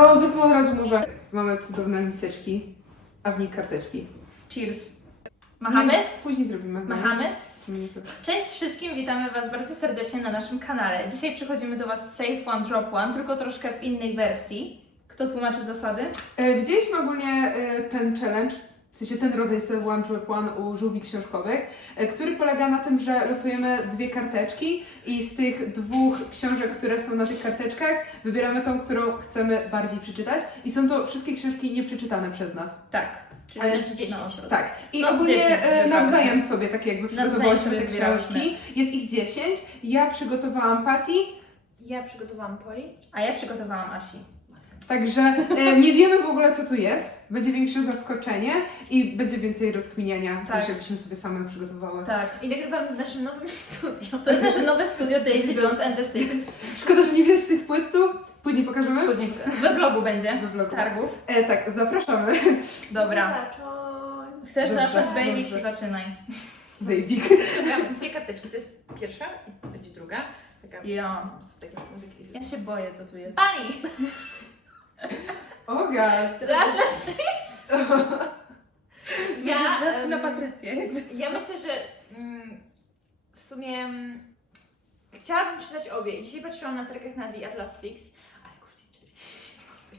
O, zróbmy od razu może. Mamy cudowne miseczki, a w nich karteczki. Cheers. Machamy? Nie, później zrobimy. Machamy? Nie, to- Cześć wszystkim, witamy Was bardzo serdecznie na naszym kanale. Dzisiaj przychodzimy do Was z Save One Drop One, tylko troszkę w innej wersji. Kto tłumaczy zasady? E, Widzieliśmy ogólnie e, ten challenge, w sensie ten rodzaj One Drop One u żółwi książkowych, e, który polega na tym, że losujemy dwie karteczki i z tych dwóch książek, które są na tych karteczkach, wybieramy tą, którą chcemy bardziej przeczytać i są to wszystkie książki nieprzeczytane przez nas. Tak. Czyli Ale- znaczy 10. No, tak. I No, ogólnie 10 e, nawzajem sobie tak jakby przygotowałyśmy sobie te książki. Jest ich 10. Ja przygotowałam Patty, Ja przygotowałam Poli. A ja przygotowałam Asi. Także e, nie wiemy w ogóle co tu jest. Będzie większe zaskoczenie i będzie więcej rozkminiania, Tak. tak. jakbyśmy sobie same przygotowały. Tak. I nagrywamy w naszym nowym studiu. To jest nasze nowe studio Daisy Jones and the Six. Szkoda, że nie widać tych płyt tu. Później pokażemy. Później we vlogu będzie, We vlogu. z targów. E, tak, zapraszamy. Dobra. Chcesz Dobrze, zacząć, baby? dobrze. To zaczynaj. Baby. Mam dwie karteczki. To jest pierwsza i to będzie druga. Taka Ja. z takiej muzyki. Ja się boję, co tu jest. Pani! Oga. Teraz Ja, ja, wrzask na em, Patrycję. Ja myślę, że mm, w sumie mm, chciałabym przeczytać obie. I Dzisiaj patrzyłam na trackach na The Atlas Six, ale kosztuje 40 zł.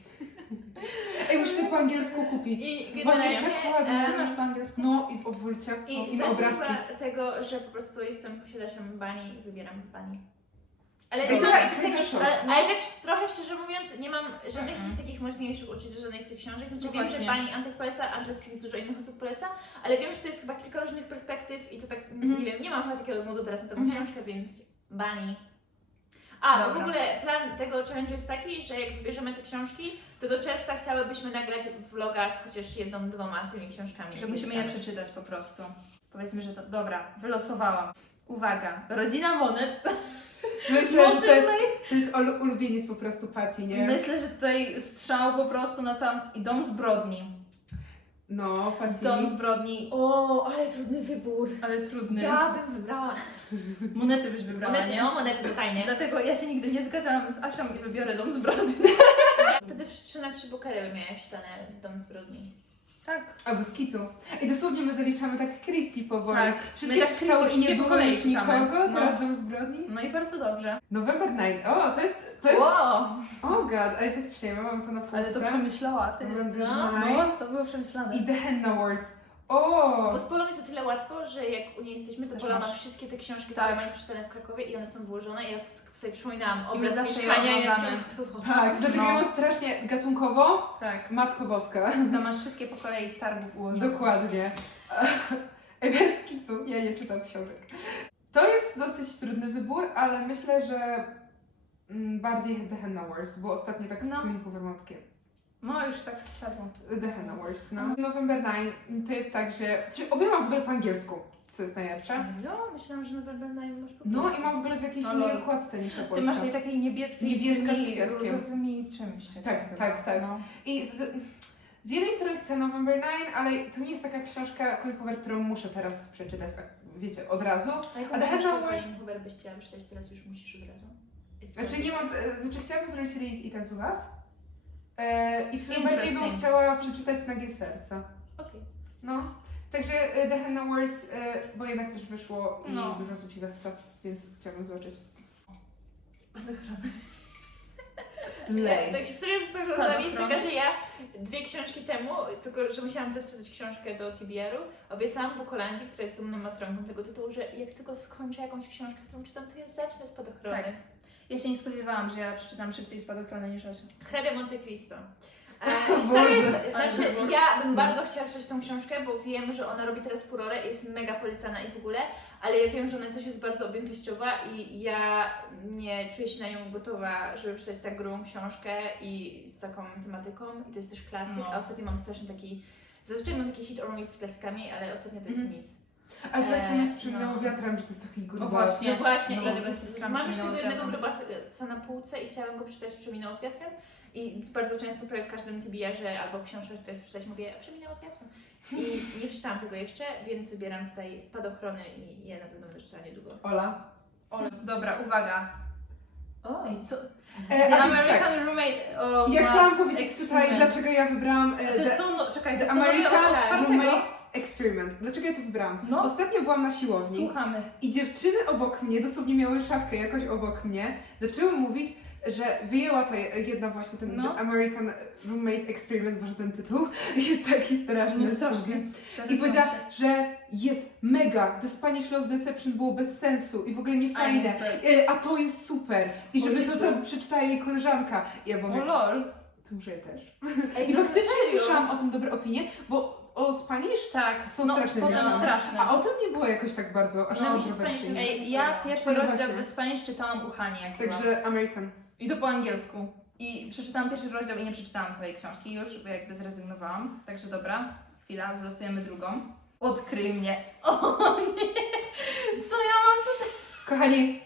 Ej, muszę sobie po angielsku kupić. I Właśnie generalnie, tak ładnie. Ty masz po angielsku? No i w obwólcie. I I z ma racji obrazki. chyba tego, że po prostu jestem posiadaczem bani, wybieram bani. Ale, tak, jakiś taki szok. ale, ale tak trochę szczerze mówiąc, nie mam żadnych Mhm. z takich mocniejszych uczuć do żadnej z tych książek. Znaczy No wiem, właśnie. że pani Antek poleca, jest dużo innych osób poleca, ale wiem, że to jest chyba kilka różnych perspektyw i to tak, Mhm. nie wiem, nie mam chyba takiego modu teraz na tą Mhm. książkę, więc bani. A, Dobra. w ogóle plan tego challenge jest taki, że jak wybierzemy te książki, to do czerwca chciałybyśmy nagrać vloga z chociaż jedną, dwoma tymi książkami. Że musimy je przeczytać po prostu. Powiedzmy, że to. Dobra, wylosowałam. Uwaga, rodzina monet. Myślę, że to jest, to jest ulu- ulubieniec po prostu Patty, nie? Myślę, że tutaj strzał po prostu na całym. I dom zbrodni. No, Patty. Dom zbrodni, O, ale trudny wybór. ale trudny. Ja bym wybrała. Monety byś wybrała, Monety, nie? no, monety to tajnie. Dlatego ja się nigdy nie zgadzałam z Asią i wybiorę dom zbrodni. Wtedy 3 na 3 bokery by miała wczytane dom zbrodni. Tak. A bez kitu. I dosłownie my zaliczamy tak Christie powoli. Tak. Wszystkie My tak czytały i nie po było kolei już czytamy. nikogo, No. teraz dom zbrodni. No i bardzo dobrze. November Night. O, to jest, to jest, Wow, oh god, ej, faktycznie, ja mam to na półce. ale to przemyślała ty. No. No, to było przemyślane. I The Henna Wars. O! Bo z Polą jest o tyle łatwo, że jak u niej jesteśmy, to Też Pola ma masz. wszystkie te książki, Tak. które mają przeczytane w Krakowie i one są wyłożone i ja sobie przypominałam my obraz zawsze je mieszkania i ja oglądamy. takiego, to było. Tak, dlatego No. ja mam strasznie gatunkowo Tak. Matko Boska. To masz wszystkie po kolei z targów ułożone. Dokładnie. Bez kitu, ja nie czytam książek. To jest dosyć trudny wybór, ale myślę, że mm, bardziej The Henna Wars, bo ostatnio tak z No. no. wymotkiem. No już tak wsiadło. The Henna Wars, no. November 9 to jest tak, że... Znaczy, obie mam w ogóle po angielsku, co jest najlepsze. No, myślałam, że November Night masz po No i mam w ogóle w jakiejś No, innej lol. okładce niż ta Ty polska. masz tej takiej niebieskiej Niebieska z z tymi kwiatkiem. różowymi czymś. Tak, tak, tak. No. I z, z jednej strony chcę November 9, ale to nie jest taka książka, Cover, którą muszę teraz przeczytać, a wiecie, od razu. A jaką A The książkę Henna Wars- Huber byś chciała przeczytać, teraz już musisz od razu? It's Znaczy nie mam, e, znaczy chciałabym zrobić read i ten was. E, I w sumie bardziej bym Interesting. chciała przeczytać Nagie Serca. Okej. No. Także e, The Henna Wars, e, bo jednak też wyszło i No. dużo osób się zachwyca, więc chciałabym zobaczyć. Slay. Tak, historia z Spadochrony. pewnością jest taka, że ja dwie książki temu, tylko że musiałam też czytać książkę do TBR-u, obiecałam Bukolandii, która jest dumną matronką tego tytułu, że jak tylko skończę jakąś książkę, którą czytam, to ja zacznę spadochrony. Tak. Ja się nie spodziewałam, że ja przeczytam szybciej spadochrony niż Asia. Hrabia Monte Cristo. E, historia jest, Ale znaczy, ja bym bardzo chciała przeczytać tą książkę, bo wiem, że ona robi teraz furorę i jest mega polecana i w ogóle, ale ja wiem, że ona też jest bardzo objętościowa i ja nie czuję się na nią gotowa, żeby przeczytać tak grubą książkę i z taką tematyką i to jest też klasyk, No. a ostatnio mam strasznie taki, zazwyczaj mam taki hit or miss z klasykami, ale ostatnio to jest Mhm. miss. Ale tak E, samo jest przyjmowało no. wiatrem, że to jest taki gruby. O właśnie. No właśnie, No, i dlatego się mam już tego jednego grubasa na półce i chciałam go przeczytać Przeminęło z wiatrem i bardzo często prawie w każdym TBR-ze albo książce, która jest przeczytać mówię Przeminęło z wiatrem i nie przeczytałam tego jeszcze, więc wybieram tutaj Spadochrony i je na pewno będę czytała niedługo. Ola. Ole, dobra, uwaga. O. Ej, co? E, tak, American Roommate. O, ja chciałam powiedzieć tutaj, dlaczego ja wybrałam e, To jest to, no, czekaj, to The to American. Roommate Experiment. Dlaczego ja to wybrałam? No. Ostatnio byłam na siłowni Słuchamy. i dziewczyny obok mnie, dosłownie miały szafkę jakoś obok mnie, zaczęły mówić, że wyjęła ta jedna właśnie ten No. American Roommate Experiment, może ten tytuł jest taki straszny. No długim. I powiedziała, że jest mega, The Spanish Love Deception było bez sensu i w ogóle nie fajne. E, a to jest super. I żeby to tam przeczytała jej koleżanka. I ja byłam O lol. to muszę ja też. Ej, I no faktycznie serio? słyszałam o tym dobre opinie, bo o Spanish Tak, Są no, straszne potem straszne. A o tym nie było jakoś tak bardzo aż No, mi się kontrowersyjnie. Spanish Ej, ja pierwszy Podoba rozdział się. The Spanish czytałam u Hani, jak. Także American. I to po angielsku. I przeczytałam pierwszy rozdział i nie przeczytałam całej książki już, bo jakby zrezygnowałam. Także dobra, chwila, wylosujemy drugą. Odkryj mnie. O nie! Co ja mam tutaj? Kochani,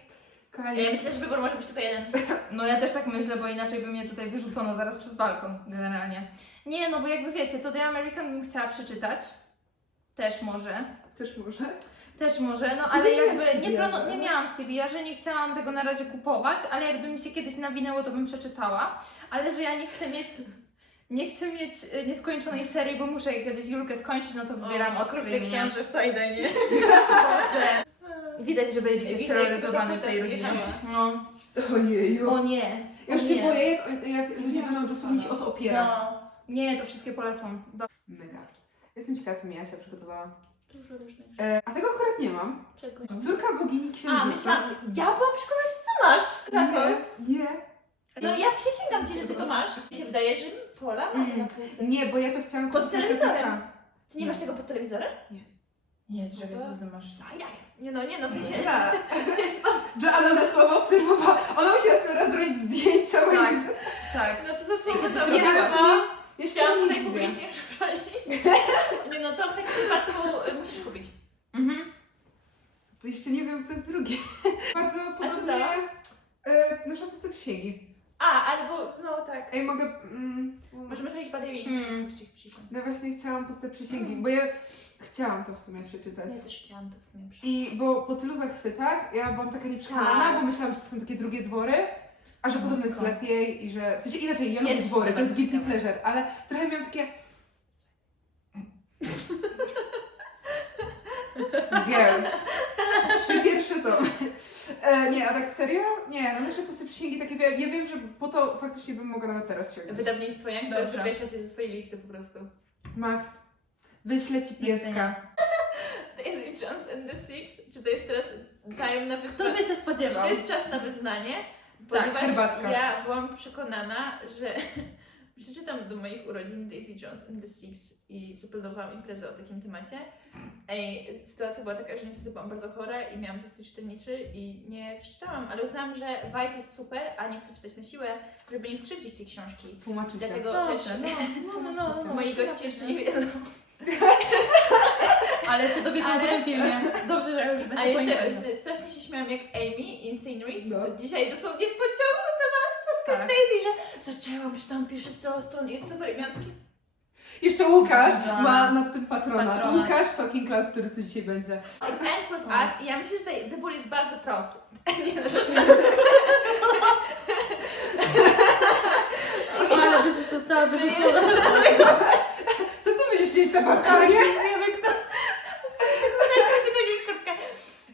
kochani, Ja myślę, że wybór może być tylko jeden. No ja też tak myślę, bo inaczej by mnie tutaj wyrzucono zaraz przez balkon, generalnie. Nie, no bo jakby wiecie, to The American bym chciała przeczytać. Też może. też może? Też może, no ale nie miałaś jakby nie, TBR, planu- nie miałam w TBR-ze, nie chciałam tego na razie kupować, ale jakby mi się kiedyś nawinęło, to bym przeczytała. Ale że ja nie chcę mieć, nie chcę mieć y, nieskończonej serii, bo muszę kiedyś Julkę skończyć, no to wybieram Odkryj mnie. książę Sajda, nie? Boże. Widać, że Baby jest terroryzowany w tej rodzinie. No. Ojeju. O nie. Już o się nie. boję, jak, jak ludzie będą dosłownie się o to opierać. No. Nie, to wszystkie polecam. Do- Mega. Jestem ciekawa, co Mia się przygotowała. Dużo różnych. E, a tego akurat nie mam. Czegoś. Córka bogini księżyca. A, myślałam, ja byłam przekonana, że ty masz. Krakow. Nie, nie. No ja przysięgam ci, że ty to masz. Mi się wydaje, że Pola ma to na półce. Nie, bo ja to chciałam Pod kupić na telewizorem. Ty nie masz tego pod telewizorem? Nie, to- czekaj, co ty masz? Nie no, nie no, w sensie... Jest to... Joanna za słowo obserwowała. Ona musiała teraz zrobić zdjęcia. Tak, tak. No to za słowo to Nie, no, zrobiłaś? no, Jeszcze Chciałam nie tutaj publicznie przeprosić. Nie no, to w takim wypadku y, musisz kupić. Mhm. To jeszcze nie wiem, co jest drugie. Bardzo podobnie dała? e, nasza pusta przysięgi. A, albo, no tak. Ej, mogę... Mm, Możemy zrobić baderii. Mm. no właśnie chciałam pustę przysięgi, bo ja chciałam to w sumie przeczytać. Ja też chciałam to w sumie przeczytać. I bo po tylu zachwytach ja byłam taka nieprzekonana, Tak. bo myślałam, że to są takie drugie dwory, a że No, podobno jest lepiej i że... W sensie inaczej, ja lubię dwory, to jest guilty pleasure, ale trochę miałam takie... Girls. Trzy pierwsze to. E, nie, a tak serio? Nie, no nasze puste przysięgi takie, ja, ja wiem, że po to faktycznie bym mogła nawet teraz sięgnąć. Wydawnictwo, jak Dobrze. to wykreślacie ze swojej listy po prostu. Max, wyślę ci pieska. Daisy Jones and the Six? Czy to jest teraz time na Kto by się Czy spodziewał? to jest czas na wyznanie? Tak, Ponieważ herbatka. ja byłam przekonana, że przeczytam do moich urodzin Daisy Jones and the Six i zaplanowałam imprezę o takim temacie. Ej, sytuacja była taka, że niestety byłam bardzo chora i miałam zastój czytelniczy i nie przeczytałam, ale uznałam, że vibe jest super, a nie chcę czytać na siłę, żeby nie skrzywdzić tej książki. Tłumaczy się. Dlatego Dobrze, też no, no, no, no, no. moi goście jeszcze nie wiedzą. Ale się dowiedzą Ale- po tym filmie. Dobrze, że już A będzie po jeszcze imprezie. strasznie się śmiałam jak Amy, Insane Reads. No. To Dzisiaj dosłownie w pociągu zdawałam spotkę Tak. z Daisy, że zaczęłam, czytałam pierwsze 100 stron i jest super. I miałam takie, Jeszcze Łukasz Joanna. ma nad tym patronat. Patronat. Łukasz Talking Cloud, który tu dzisiaj będzie. It ends with No. us i ja myślę, że tutaj wybór jest bardzo prosty. Nie, no, że... Ale byś została wyrzucona. Siedzieć na balkonie? Wiemy kto.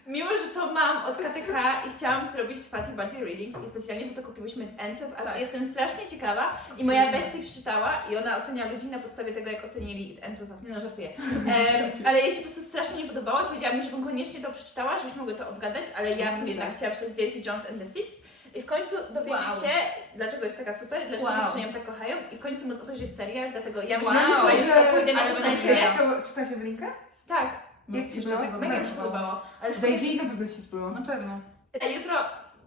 Mimo, że to mam od KTK i chciałam zrobić z Patty Buddy Reading i specjalnie po to kupiłyśmy with Us Tak. jestem strasznie ciekawa i moja bestia przeczytała i ona ocenia ludzi na podstawie tego, jak ocenili Us. Nie no, żartuję. Em, ale jej się po prostu strasznie nie podobało powiedziała mi, żebym koniecznie to przeczytała, żebyśmy mogły to obgadać, ale ja bym jednak chciała przeczytać Daisy Jones and the Six. I w końcu dowiedzieć Wow. się, dlaczego jest taka super, dlaczego Wow. dziewczyny ją tak kochają i w końcu móc obejrzeć serial, dlatego ja myślę, Wow. że słuchaj, że to pójdę na Ale będę serial. Czyta się w linkę? Tak, Jak ci Jeszcze było? tego mega mi się podobało. Ale Daisy na pewno ci spłyło. Na pewno. A jutro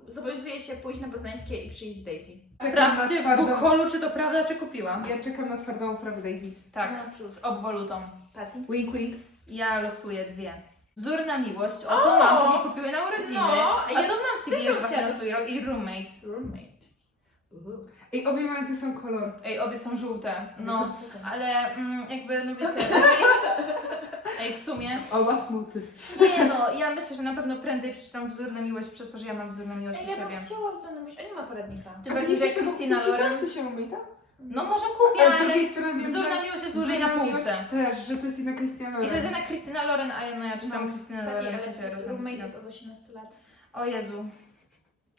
zobowiązuję się pójść na poznańskie i przyjść z Daisy. Sprawdźcie w. Bookholu, czy to prawda, czy kupiłam. Ja czekam na twardą oprawę Daisy. Tak, No, plus. obwolutą. Patty? Wink, wink. Ja losuję dwie. Wzór na miłość. O, to mam, bo mi kupiły na urodziny. No, A ja to mam w też właśnie chciała na swój rok. I roommate. Roommate. Ej, obie mają ten sam kolor. Ej, obie są żółte. No, ale mm, jakby, no wiecie, ej, w sumie, Oba smuty. nie no, ja myślę, że na pewno prędzej przeczytam Wzór na miłość przez to, że ja mam Wzór na miłość Ej, u ja siebie. bym chciała wzornąć, a nie ma poradnika. Tym bardziej, że Christina Loren, Ty się umyj, tak? No może kupię, Ale z ale drugiej strony wiem, Wzór że... na miłość jest dłużej na Wzór miłość półce. Też, że to jest jednak Christian Loren. I to jest jednak Christina Loren, a ja, no ja czytam No. Christina Tak, Loren, ale w sensie rozmawiam roommate z jest od 18 lat. O Jezu.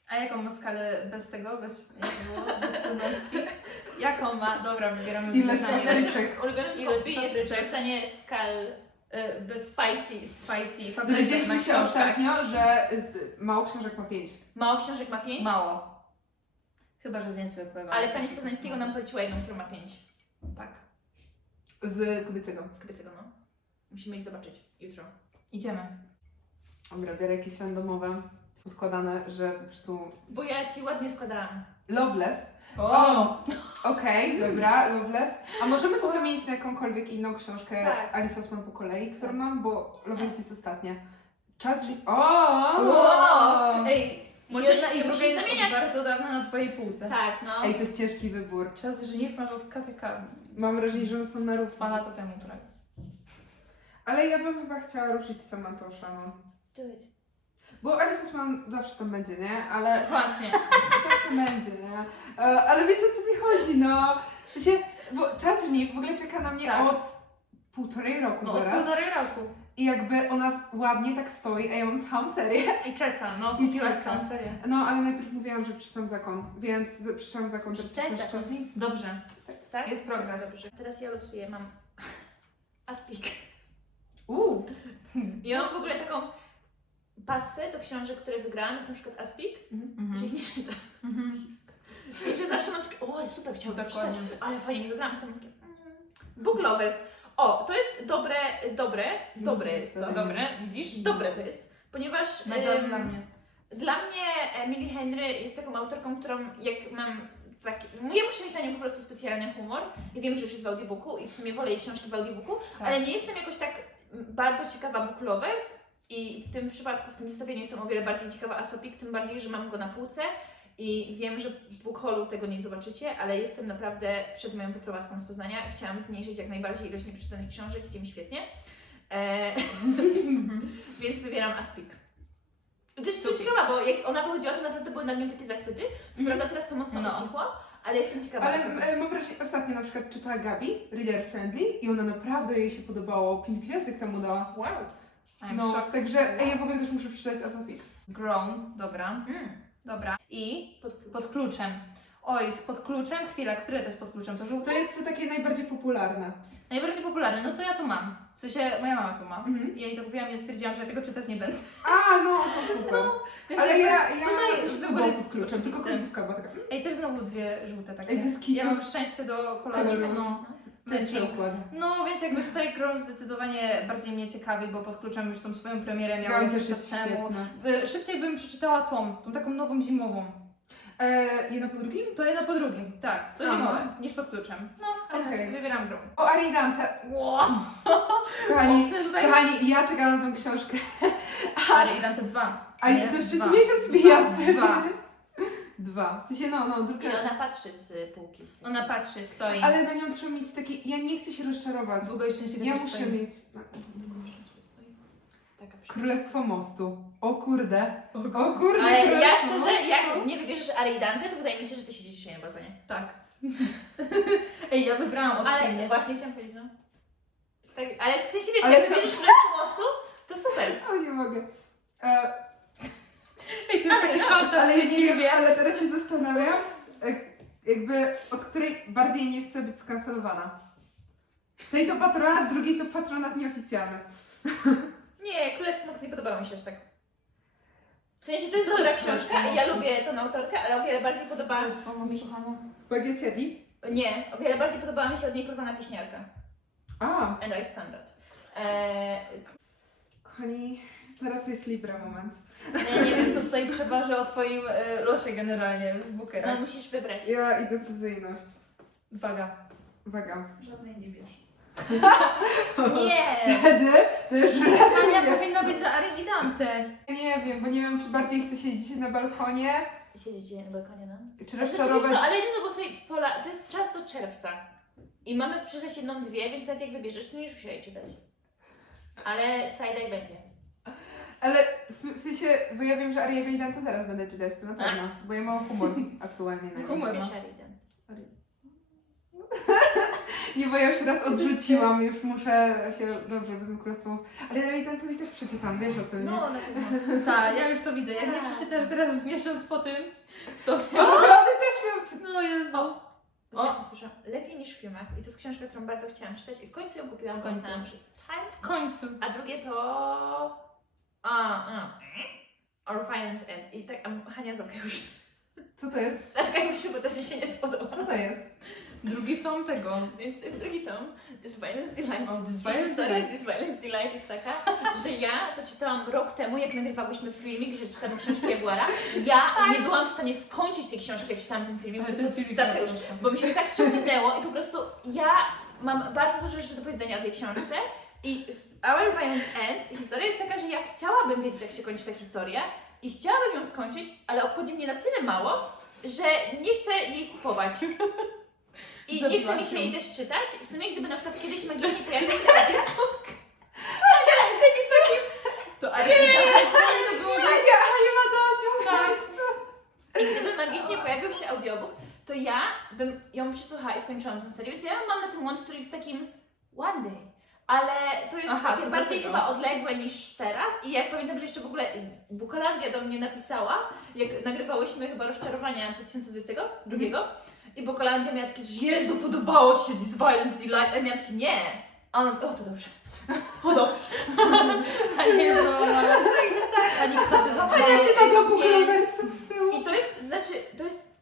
A jaką ma skalę bez tego, bez, jak to było, bez trudności? Jaką ma? Dobra, wybieramy Ileś wyznanie. papryczek. Ulubione Ilość hobby jest papryczek. sprawdzanie skal Y, Bez spicy. spicy. papryczek na Dowiedzieliśmy się książkach. ostatnio, że y, mało książek ma pięć. Mało książek ma 5, Mało. Chyba, że z niesłych ale pani z Poznańskiego nam poleciła jedną, która ma 5. Tak. Z kobiecego. Z kobiecego, no. Musimy iść zobaczyć jutro. Idziemy. Dobra, biorę jakieś randomowe, poskładane, że po prostu... Bo ja ci ładnie składałam. Loveless. O! Okej, dobra, Loveless. A możemy to zamienić na jakąkolwiek inną książkę Tak. Alice Osman po kolei, którą Tak. mam, bo Loveless jest ostatnia. Czas ży... O! Wow! Ej, Może jedna i druga jest zamieniać. bardzo dawna na twojej półce. Tak, no. Ej, to jest ciężki wybór. Czas żniw masz od KTK. Mam wrażenie, że one są na Dwa lata temu prawie. Ale ja bym chyba chciała ruszyć. Do it. Bo Alice Osman zawsze tam będzie, nie? Ale Właśnie. zawsze będzie, nie? E, Ale wiecie o co mi chodzi, no. W sensie, bo czas żniw w ogóle czeka na mnie Tak. od półtorej roku No od zaraz. półtorej roku. I jakby ona ładnie tak stoi, a ja mam całą serię. I czeka, no I kupiłaś czeka. całą serię. No, ale najpierw mówiłam, że przeczytam zakon, więc z- przeczytałam zakon, że Przeczytaj przeczytam zakon. żniw. Dobrze. Tak? Jest progres. Tak, dobrze. Teraz ja losuję, mam Aspik. Uuu, Ja mam w ogóle taką pasę do książek, które wygrałam, jak na przykład Aspik, że Mhm. ich nie czytam. Mhm. I że zawsze mam takie, o, ale super, chciałabym Dokładnie. przeczytać, ale fajnie, że wygrałam. Potem takie, mm. Book Lovers. O, to jest dobre, dobre, dobre jest to. Dobre, widzisz? Dobre to jest, ponieważ Medal em, dla mnie. Dla mnie Emily Henry jest taką autorką, którą jak mam taki, ja muszę mieć na nią po prostu specjalny humor i wiem, że już jest w audiobooku i w sumie wolę jej książki w audiobooku, Tak. ale nie jestem jakoś tak bardzo ciekawa book lovers i w tym przypadku, w tym zestawieniu jestem o wiele bardziej ciekawa Asapik, tym bardziej, że mam go na półce i wiem, że w book haulu tego nie zobaczycie, ale jestem naprawdę przed moją wyprowadzką z Poznania. Chciałam zmniejszyć jak najbardziej ilość nieprzeczytanych książek, idzie mi świetnie. E, więc wybieram Aspik. Jestem Super. ciekawa, bo jak ona wychodziła, to naprawdę były nad nią takie zachwyty. Co prawda teraz to mocno No. ucichło, ale jestem ciekawa. ale e, mam wrażenie, ostatnio na przykład czytała Gabi, Reader Friendly i ona naprawdę jej się podobało, pięć gwiazdek temu dała. Wow. I'm No, shocked. także ja w ogóle też muszę przeczytać Asafik. Grown, dobra. Mm. Dobra. I Pod pod kluczem. Oj, z pod kluczem, chwila, które to jest pod kluczem? To żółte? To jest to takie najbardziej popularne. Najbardziej popularne, no to ja to mam. W sensie, moja mama to ma. Mhm. Ja jej to kupiłam i stwierdziłam, że ja tego czytać nie będę. A, no to super. Więc Ale ja, ja tutaj też wybór jest kluczem, tylko końcówka była taka. Ej, też znowu dwie żółte takie. Ej, bez kitu. Ja mam szczęście do koloru, Koloru. no. Ten Matching. przykład. No, więc jakby tutaj Grown zdecydowanie bardziej mnie ciekawi, bo pod kluczem już tą swoją premierę miała Grant jakiś też czas temu. świetna. Szybciej bym przeczytała tą, tą taką nową zimową. E, jedno po drugim? To jedno po drugim, tak, to Aha. zimowe, niż pod kluczem. No, więc Okej. wybieram Grown. O, Aridante. Wow. Kochani, tutaj. kochani, ja czekałam na tą książkę. Ale i Dante dwa. Ale nie? to Dwa. miesiąc mija. Dwa. Dwa. W sensie, no, no, I druga. ona patrzy z półki. w sensie. Ona patrzy, stoi. Ale na nią trzeba mieć takie. Ja nie chcę się rozczarować. Długo i szczęśliwie Ja też muszę stoi. mieć. Taka. Królestwo Mostu. O kurde. O kurde. Ale ja Królestwo szczerze, Mostu. jak nie wybierzesz Ari Dante, to wydaje mi się, że ty siedzisz dzisiaj na balkonie. Tak. Ej, ja wybrałam Ale ostatnio. właśnie chciałam powiedzieć, no. Tak, ale w sensie wiesz, Ale jak co? wybierzesz Królestwo Mostu, to super. O, nie mogę. E, Ej, to jest taki szantaż ale, w tej firmie. nie, ale teraz się zastanawiam, e, jakby od której bardziej nie chcę być skancelowana. Tej to patronat, drugiej to patronat nieoficjalny. Nie, Królestwo Mostu nie podobało mi się aż tak. W sensie to jest Co to dobra jest Królestwo książka i ja lubię tą autorkę, ale o wiele bardziej podoba... mi się... Bagiecieli? Nie, o wiele bardziej podobała mi się od niej porwana pieśniarka. A, And I Standard. Eee, kochani, teraz jest Libra moment. Ja nie wiem, to tutaj przeważy o twoim e, losie generalnie w no musisz wybrać. Ja i decyzyjność. Uwaga. Uwaga. Żadnej nie bierz. Nie! Wtedy to już Ania powinna być za Ari i Dante. Nie wiem, bo nie wiem, czy bardziej chcę siedzieć dzisiaj na balkonie, siedzicie na balkonie, no. Czy wiesz rozczarować... co, ale nie no, bo sobie pola... To jest czas do czerwca. I mamy w przyszłość jedną, dwie, więc nawet jak wybierzesz, to nie już musieli czytać. Ale side będzie. Ale w, s- w sensie, bo ja wiem, że Ariego i Dante zaraz będę czytać, to na pewno, bo ja mam humor aktualnie na. Humor. Ariden. Nie, bo ja już raz odrzuciłam, już muszę się, dobrze, wezmę królestwo Mus. Ale Ariego i Dante i tak przeczytam, wiesz o tym, nie? No, na pewno. Tak, ja już to widzę. Jak nie Tak. przeczytasz teraz w miesiąc po tym, to on też miał czytać. No Jezu. O, o. lepiej niż w filmach. I to jest książka, którą bardzo chciałam czytać i w końcu ją kupiłam, W bo końcu. znałam, że jest W końcu. A drugie to... A, a. Our Violent Ends. I tak, a Hania Zatka już... Co to jest? Zatka już bo to ci się nie spodoba. Co to jest? Drugi tom tego. Więc to jest drugi tom. This Violence Delight. O, This Violence historia Delight. z This Violence Delight jest taka, że ja to czytałam rok temu, jak nagrywałyśmy filmik, że czytamy książki Jaguara. Ja nie byłam w stanie skończyć tej książki, jak czytałam ten filmik. Ale po ten prostu filmik Zatka już, też- bo mi się tak ciągnęło i po prostu ja mam bardzo dużo rzeczy do powiedzenia o tej książce. I Our Violent Ends, historia jest taka, że ja chciałabym wiedzieć, jak się kończy ta historia i chciałabym ją skończyć, ale obchodzi mnie na tyle mało, że nie chcę jej kupować. I nie chce mi się jej też czytać. W sumie gdyby na przykład kiedyś magicznie pojawił się. Ania, siedzi z takim... To ale to było Ania, Ania ma dość! tak. I gdyby magicznie pojawił się audiobook, to ja bym ją przysłuchała i skończyłam tę serię. Więc ja mam na tym łącz, który jest takim one day. Ale to jest Aha, takie to bardziej dlatego. chyba odległe niż teraz. I jak pamiętam, że jeszcze w ogóle Bukolandia do mnie napisała, jak nagrywałyśmy chyba rozczarowania 2022 i Bukolandia miała takie, że Jezu, podobało Ci się This Violence Delight, a ja miałam takie, nie. A ona, o to dobrze. O dobrze. A nie złamała. Ani kto się złamała. Ania czyta do Pięknie. Buklewersów z tyłu. I to jest, znaczy, to jest.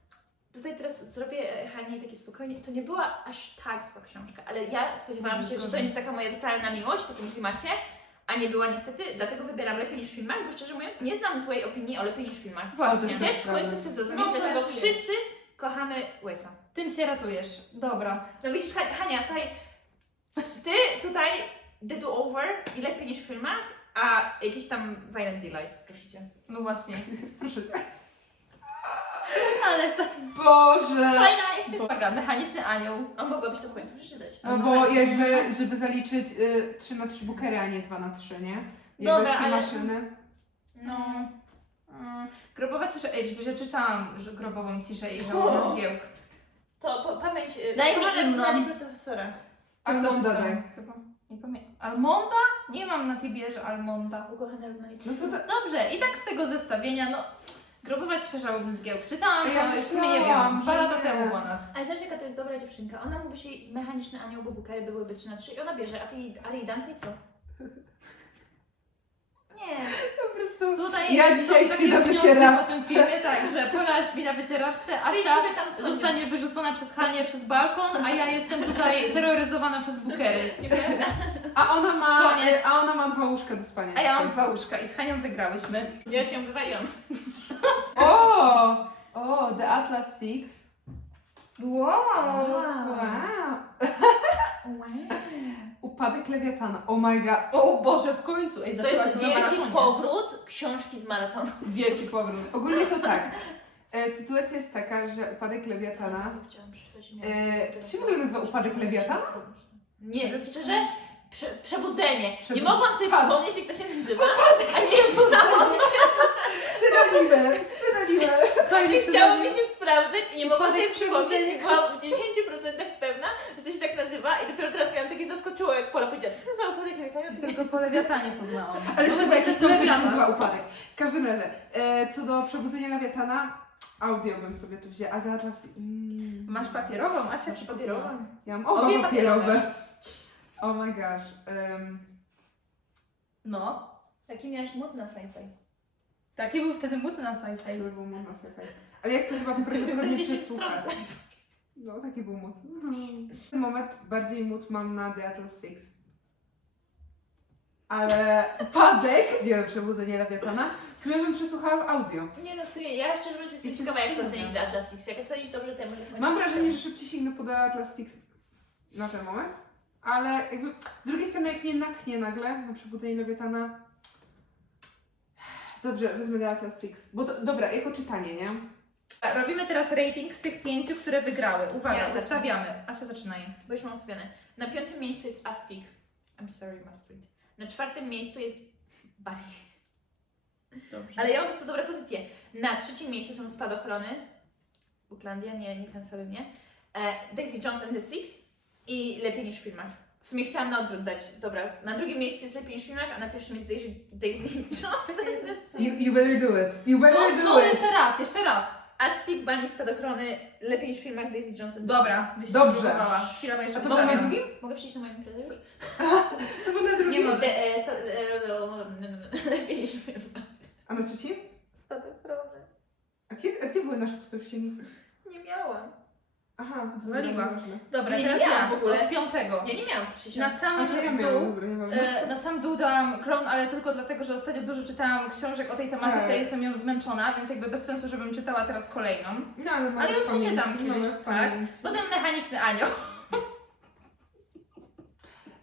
Tutaj teraz zrobię e, Hani takie spokojnie. To nie była aż tak zła książka, ale ja spodziewałam się, że to będzie taka moja totalna miłość po tym klimacie, a nie była niestety, dlatego wybieram lepiej niż w filmach, bo szczerze mówiąc nie znam złej opinii o lepiej niż w filmach. Właśnie. też też w końcu prawda. chcę zrozumieć, No to dlaczego jest- wszyscy kochamy Wesa. Tym się ratujesz. Dobra. No widzisz, Han- Hania, słuchaj, ty tutaj The Do Over i lepiej niż w filmach, a jakieś tam Violent Delights, proszę cię. No właśnie. Proszę cię. Ale sa- Boże! Fajna! Uwaga, mechaniczny anioł. A mogłabyś to w końcu przeczytać. No bo jakby, żeby zaliczyć y, 3 na 3 bukery, a nie 2 na 3, nie? Dobra, Dobra, ale- maszyny. No. Mm. Grobowa cisza. Ej, przecież ja czytałam że grobową ciszę i żałobę zgiełk. To po, pamięć. e, Daj mi kochane inną. wyznanie profesora. Almonda daj. Chyba. Nie pamiętam. Almonda? Nie mam na tej bierze almonda. Ukochane wyznanie No to da- Dobrze, i tak z tego zestawienia, no. Cisza żałobę zgiełk. Czytałam Ja to, w sumie nie myślałam, wiem, dwa że lata nie. temu ponad. Ale zobacz jaka to jest dobra dziewczynka. Ona mówi się mechaniczny anioł, bo bukery byłyby 3 na 3 i ona bierze, a ty ale i Dante co? Nie. po prostu... Tutaj Ja są dzisiaj takie śpię na wnioski wycieraczce. po tym filmie, tak, że Pola śpi na wycieraczce, Asia sobie tam zostanie wyrzucona przez Hanię przez balkon, a ja jestem tutaj terroryzowana przez bukery. Nieprawda. A ona ma, Koniec. a ona ma dwa łóżka do spania. A ja mam dwa łóżka i z Hanią wygrałyśmy. Ja się wywaliłam. O! O, The Atlas Six. Wow! Wow. Wow. Upadek Lewiatana. Oh my god. O Boże, w końcu! Ej, To zaczęłaś jest na wielki maratonie. powrót książki z maratonu. Wielki powrót. Ogólnie to tak. E, sytuacja jest taka, że upadek Lewiatana. Chciałam przeczytać. E, to się w ogóle nazywa upadek Lewiatana? Nie, szczerze, prze, przebudzenie. Nie Przebudzenie. mogłam sobie Upadek. przypomnieć, jak to się nazywa. A nie znałam. Synonimy! Synonimy! Fajnie Nie chciało mi się sprawdzać i nie mogłam sobie przypomnieć byłam w 90% pewna, że to się tak nazywa i dopiero teraz miałam takie zaskoczyło, jak Pola powiedziała, to się nazywa upadek lewiatania? To nie. Tylko po lewiatanie poznałam. Ale słuchaj, to też jest to się nazywa upadek. W każdym razie, e, co do przebudzenia Lewiatana, audio bym sobie tu wzięła, a The Atlas... Mm. Masz papierową, Asia Masz czy papierową? Ja mam oba Obie papierowe. papierowe. Oh my gosh. Um, No. Taki miałaś mód na sci-fi. Taki był wtedy mód na sci-fi. to był mód na sci-fi. Ale ja chcę chyba to prawdopodobnie 10 przesłuchać. stron No, taki był mód. W ten moment bardziej mód mam na The Atlas Six. Ale upadek, nie przebudzenie Lewiatana, w sumie bym przesłuchała audio. Nie no, w sumie ja szczerze mówiąc jestem się ciekawa jak to ocenić The Atlas Six. Jak ocenić dobrze temu, że Mam wrażenie, że szybciej sięgnę po The Atlas Six na ten moment, ale jakby z drugiej strony jak mnie natchnie nagle na przebudzenie Lewiatana, dobrze, wezmę The Atlas Six, bo to, dobra, jako czytanie, nie? Robimy teraz rating z tych pięciu, które wygrały. Uwaga, Ja zostawiamy. Asia zaczynaj. Bo już mam ustawione. Na piątym miejscu jest Aspik. I'm sorry, Mustard. Na czwartym miejscu jest Bunny. Dobrze. Ale ja mam po prostu dobre pozycje. Na trzecim miejscu są Spadochrony. Uklandia, nie, nie ten sobie nie. E, Daisy Jones and the Six i Lepiej niż w filmach. W sumie chciałam na odwrót dać. Dobra, na drugim miejscu jest Lepiej niż w filmach, a na pierwszym jest Daisy, Daisy Jones and the Six. You, you better do it. You better Co, do co? it. Jeszcze raz, jeszcze raz. Aspik, Bunny, Spadochrony, Lepiej niż w filmach, Daisy the Dobra, byś Dobrze. bo jeszcze A co było na drugim? Mogę przyjść na moją imprezę już? Co było na drugim? Nie. De, e, sta, e, lepiej niż w filmach. A na trzecim? Spadochrony. A, kiedy, a gdzie były nasze pustościeni? Nie miałam. Aha, Wywaliła. dobra, Nie, nie teraz miałam ja, w ogóle. od piątego. Ja nie miałam Na A to ja dół, e, na sam dół dałam klon, ale tylko dlatego, że ostatnio dużo czytałam książek o tej tematyce Tak. i jestem ją zmęczona, więc jakby bez sensu, żebym czytała teraz kolejną. No, ale, mamy ale ją w pamięci, przeczytam mamy kiedyś, w tak? pamięci. Potem mechaniczny anioł.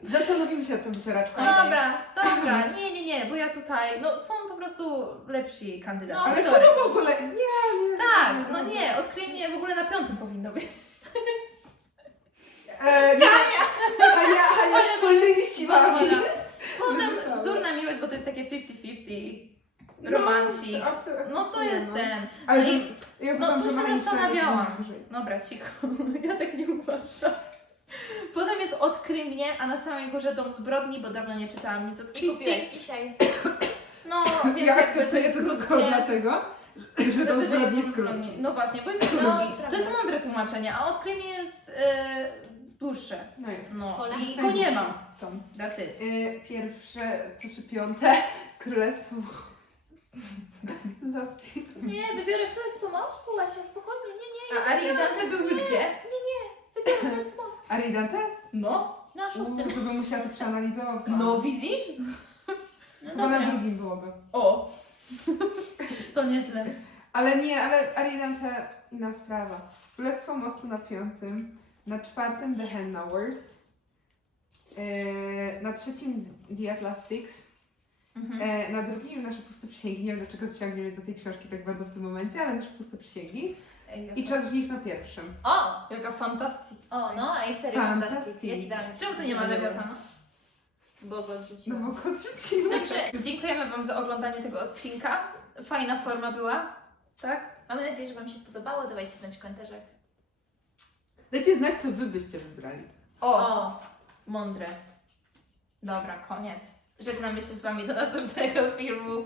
Zastanowimy się nad tą wycieraczką. Dobra, dobra, nie, nie, nie, bo ja tutaj, no są po prostu lepsi kandydaci. No, Ale co sorry. to w ogóle? Nie, nie. Tak, nie, no nie. nie, odkryj mnie w ogóle na piątym powinno być. E, nie. Hania, Hania z wolnymi siłami. Dobra. Potem wzór na miłość, bo to jest takie 50-50. Romansik. No, akce- No to jest ten. Ale No że, i- ja no, uważam, tu że się mechaniczne zastanawiałam. jest wyżej. Dobra, cicho. Ja tak nie uważam. Jest mnie, a na samej górze Dom zbrodni, bo dawno nie czytałam nic od I Christie. kupiłaś dzisiaj. No, więc Ja jakby to akceptuję jest to tylko krótkie. dlatego, że to Żeby, że zbrodni jest jest krótki. zbrodni. No właśnie, bo jest krótki. No, to prawda. jest mądre tłumaczenie, a Odkryj mnie jest e, dłuższe. No jest. No Pola? i go nie mam. Tom. That's it. Y, pierwsze, co czy piąte, królestwo. Loki. Nie, wybiorę Królestwo Mostu, Asia, spokojnie, nie, nie. A Ari i Dante były gdzie? Wybiorę? No. Na Uuu, szóstym. to bym musiała to przeanalizować. No widzisz? No Chyba na dobra. drugim byłoby. O. To nieźle. Ale nie, ale Aridante inna sprawa. Królestwo Mostu na piątym, na czwartym The Hannowers, yy, na trzecim The Atlas Six, Mhm. E, na drugim nasze puste przysięgi. Nie wiem dlaczego ciągnie mnie do tej książki tak bardzo w tym momencie, ale nasze puste przysięgi. Ej, I czas żniw na pierwszym. O, Jaka fantastyka. o, no, ej, serio, fantastycznie. Ja ci dam. Czemu tu nie ma lewiatana? Bo go No odrzuciłam. bo kot rzucił. Dobrze, Dziękujemy Wam za oglądanie tego odcinka. Fajna forma była. Tak? mamy nadzieję, że Wam się spodobało. Dawajcie znać w komentarzach. Dajcie znać, co wy byście wybrali. O, O, mądre. Dobra, koniec. Żegnamy się z Wami do następnego filmu.